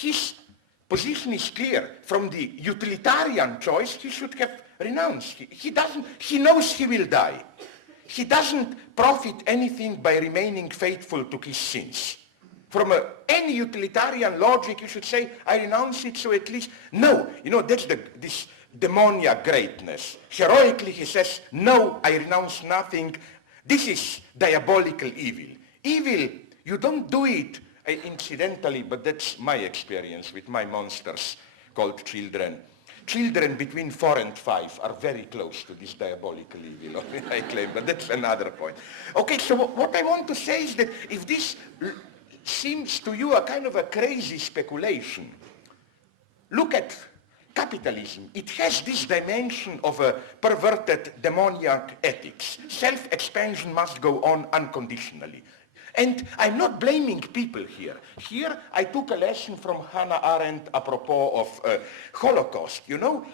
his position is clear. From the utilitarian choice, he should have renounced. He knows he will die. He doesn't profit anything by remaining faithful to his sins. From any utilitarian logic, you should say, I renounce it, so at least, no. You know, that's this demoniac greatness. Heroically, he says, no, I renounce nothing. This is diabolical evil. Evil, you don't do it incidentally, but that's my experience with my monsters called children. Children between 4 and 5 are very close to this diabolical evil, I claim, but that's another point. Okay, so what I want to say is that if this seems to you a kind of a crazy speculation, look at capitalism. It has this dimension of a perverted demoniac ethics. Self-expansion must go on unconditionally. And I'm not blaming people here. Here I took a lesson from Hannah Arendt apropos of Holocaust. You know,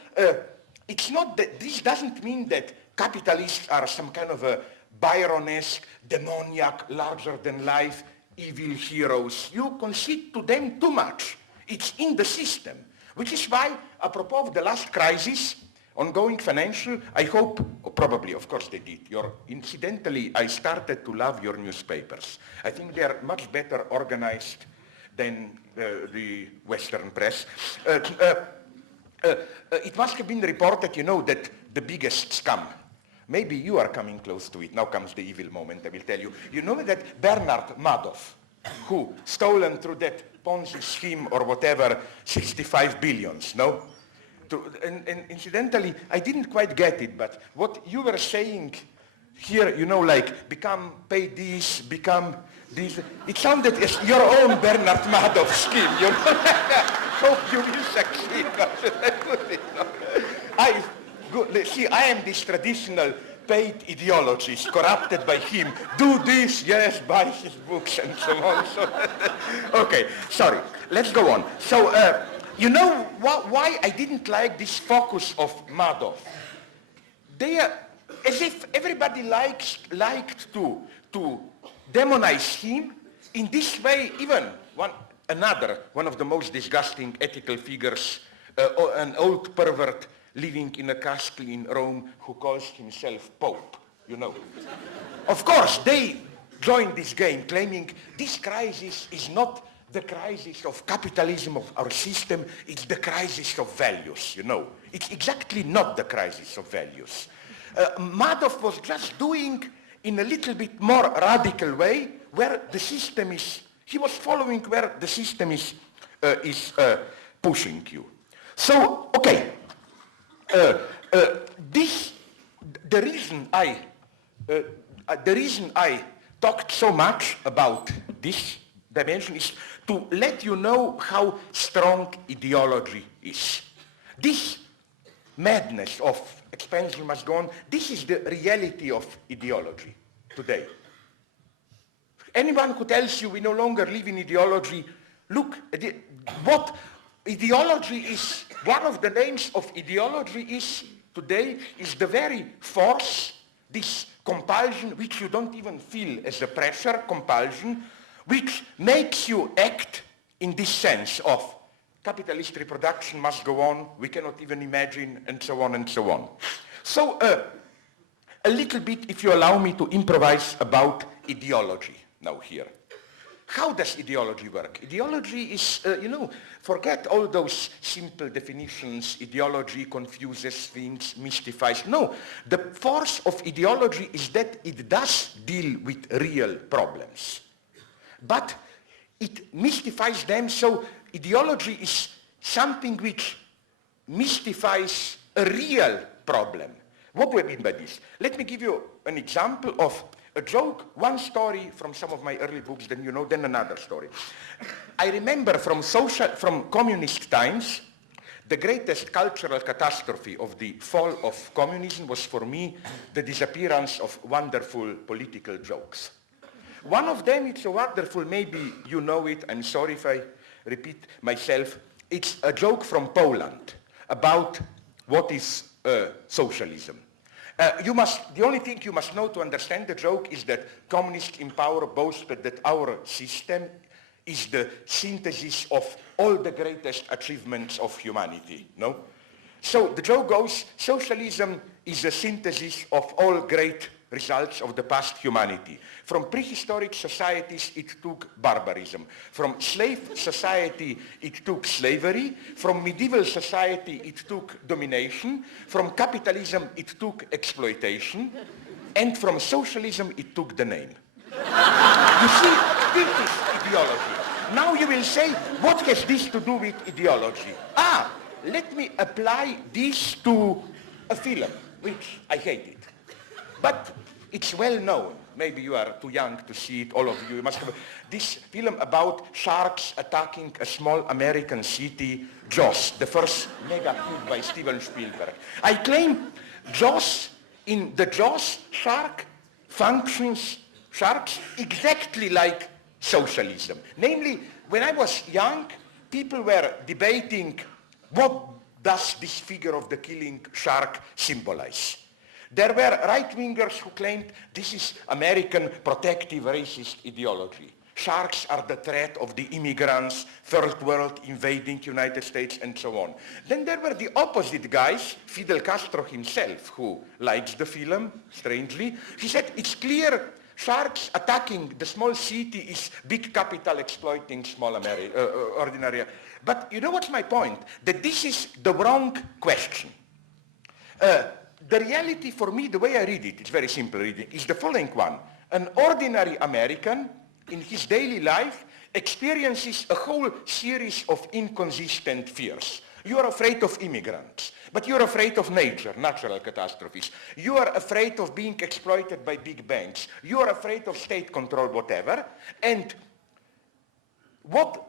it's not that, this doesn't mean that capitalists are some kind of a Byronesque, demoniac, larger than life, evil heroes. You concede to them too much. It's in the system. Which is why, apropos of the last crisis, ongoing financial, I hope, probably, of course they did. Incidentally, I started to love your newspapers. I think they are much better organized than the Western press. It must have been reported, you know, that the biggest scam, maybe you are coming close to it, now comes the evil moment, I will tell you. You know that Bernard Madoff, who stolen through that Ponzi scheme or whatever, 65 billions, no? And incidentally, I didn't quite get it, but what you were saying here, you know, like, pay this, become this, it sounded as your own Bernard Madoff scheme, you know. Hope you will succeed. I am this traditional paid ideologist, corrupted by him. Do this, yes, buy his books, and so on. So, okay, sorry, let's go on. So, you know why I didn't like this focus of Madoff? They are, as if everybody liked to demonize him. In this way, even one of the most disgusting ethical figures, an old pervert living in a castle in Rome who calls himself Pope, you know. Of course, they joined this game claiming this crisis is not the crisis of capitalism of our system, it's the crisis of values, you know. It's exactly not the crisis of values. Madoff was just doing in a little bit more radical way where the system is, he was following where the system is pushing you. So, okay, the reason I talked so much about this dimension is to let you know how strong ideology is. This madness of expansion must go on, this is the reality of ideology today. Anyone who tells you we no longer live in ideology, look, what ideology is, one of the names of ideology is today is the very force, this compulsion, which you don't even feel as a pressure, compulsion, which makes you act in this sense of capitalist reproduction must go on, we cannot even imagine, and so on and so on. So a little bit, if you allow me to improvise about ideology now here. How does ideology work? Ideology is, you know, forget all those simple definitions, ideology confuses things, mystifies. No, the force of ideology is that it does deal with real problems. But it mystifies them, so ideology is something which mystifies a real problem. What do I mean by this? Let me give you an example of a joke, one story from some of my early books, then you know, then another story. I remember from communist times, the greatest cultural catastrophe of the fall of communism was for me the disappearance of wonderful political jokes. One of them, it's a wonderful, maybe you know it, I'm sorry if I repeat myself, it's a joke from Poland about what is socialism. The only thing you must know to understand the joke is that communists in power boasted that our system is the synthesis of all the greatest achievements of humanity, no? So the joke goes, socialism is a synthesis of all great results of the past humanity. From prehistoric societies, it took barbarism. From slave society, it took slavery. From medieval society, it took domination. From capitalism, it took exploitation. And from socialism, it took the name. You see, this is ideology. Now you will say, what has this to do with ideology? Let me apply this to a film, which I hated. But it's well known. Maybe you are too young to see it, all of you. You must have this film about sharks attacking a small American city, Jaws, the first mega hit by Steven Spielberg. I claim in the Jaws, sharks exactly like socialism. Namely, when I was young, people were debating what does this figure of the killing shark symbolize. There were right-wingers who claimed this is American protective racist ideology. Sharks are the threat of the immigrants, third world invading United States, and so on. Then there were the opposite guys, Fidel Castro himself, who likes the film, strangely. He said, it's clear sharks attacking the small city is big capital exploiting small ordinary. But you know what's my point? That this is the wrong question. The reality for me, the way I read it, it's very simple reading, is the following one. An ordinary American in his daily life experiences a whole series of inconsistent fears. You are afraid of immigrants, but you're afraid of nature, natural catastrophes. You are afraid of being exploited by big banks. You are afraid of state control, whatever. And what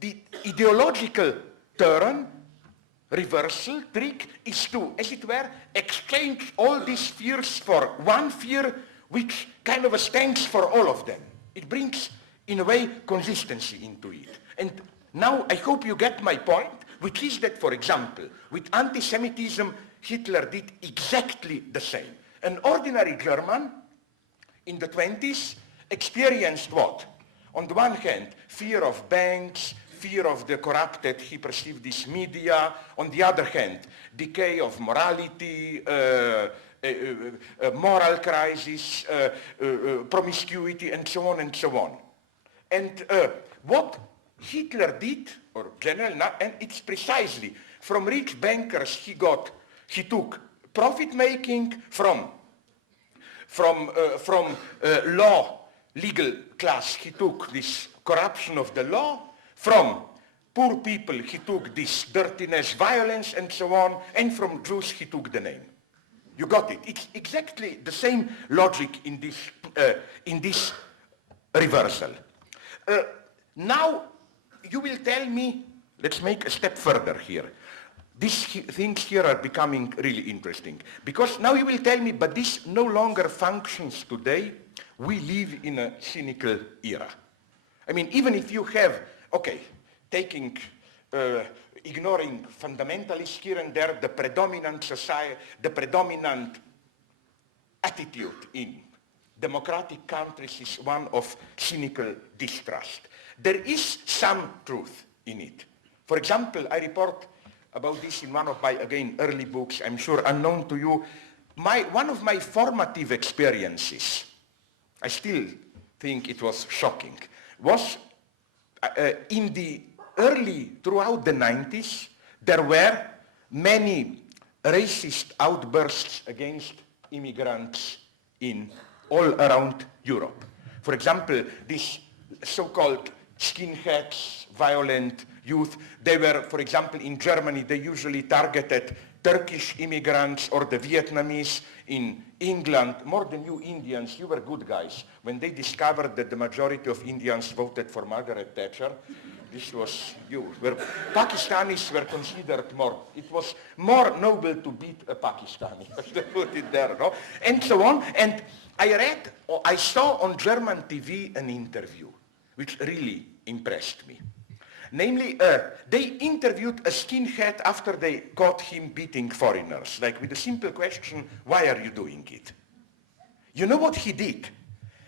the ideological turn, reversal trick is to, as it were, exchange all these fears for one fear which kind of stands for all of them. It brings, in a way, consistency into it. And now I hope you get my point, which is that, for example, with anti-Semitism, Hitler did exactly the same. An ordinary German in the 20s experienced what? On the one hand, fear of banks, fear of the corrupted, he perceived this media. On the other hand, decay of morality, moral crisis, promiscuity, and so on and so on. And what Hitler did, or generally, and it's precisely from rich bankers he took profit making from law, legal class, he took this corruption of the law. From poor people, he took this dirtiness, violence, and so on, and from Jews, he took the name. You got it. It's exactly the same logic in this reversal. Now, you will tell me, let's make a step further here. These things here are becoming really interesting. Because now you will tell me, but this no longer functions today. We live in a cynical era. I mean, even if you have, okay, ignoring fundamentalists here and there, the predominant society, the predominant attitude in democratic countries is one of cynical distrust. There is some truth in it. For example, I report about this in one of my, again, early books, I'm sure unknown to you. One of my formative experiences, I still think it was shocking, was in the throughout the 90s, there were many racist outbursts against immigrants in all around Europe. For example, these so-called skinheads, violent youth, they were, for example, in Germany, they usually targeted Turkish immigrants or the Vietnamese. In England, more than you Indians, you were good guys. When they discovered that the majority of Indians voted for Margaret Thatcher, this was you. Pakistanis were considered more, it was more noble to beat a Pakistani, to put it there, no? And so on. And I saw on German TV an interview, which really impressed me. Namely, they interviewed a skinhead after they caught him beating foreigners, like with a simple question, why are you doing it? You know what he did?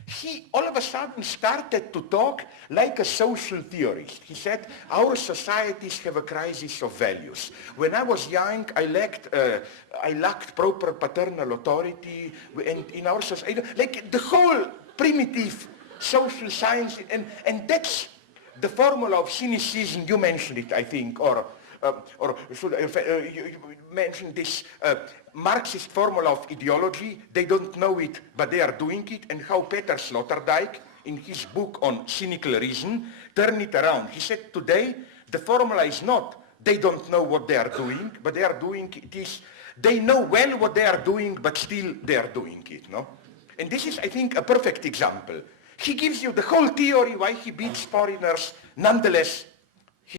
he all of a sudden started to talk like a social theorist. He said, our societies have a crisis of values. When I was young, I lacked proper paternal authority, and in our society, like the whole primitive social science, and that's the formula of cynicism. You mentioned it, I think, or you mentioned this Marxist formula of ideology. They don't know it, but they are doing it, and how Peter Sloterdijk, in his book on cynical reason, turned it around. He said today, the formula is not they don't know what they are doing, but they are doing it is, they know well what they are doing, but still they are doing it, no? And this is, I think, a perfect example. He gives you the whole theory why he beats foreigners, nonetheless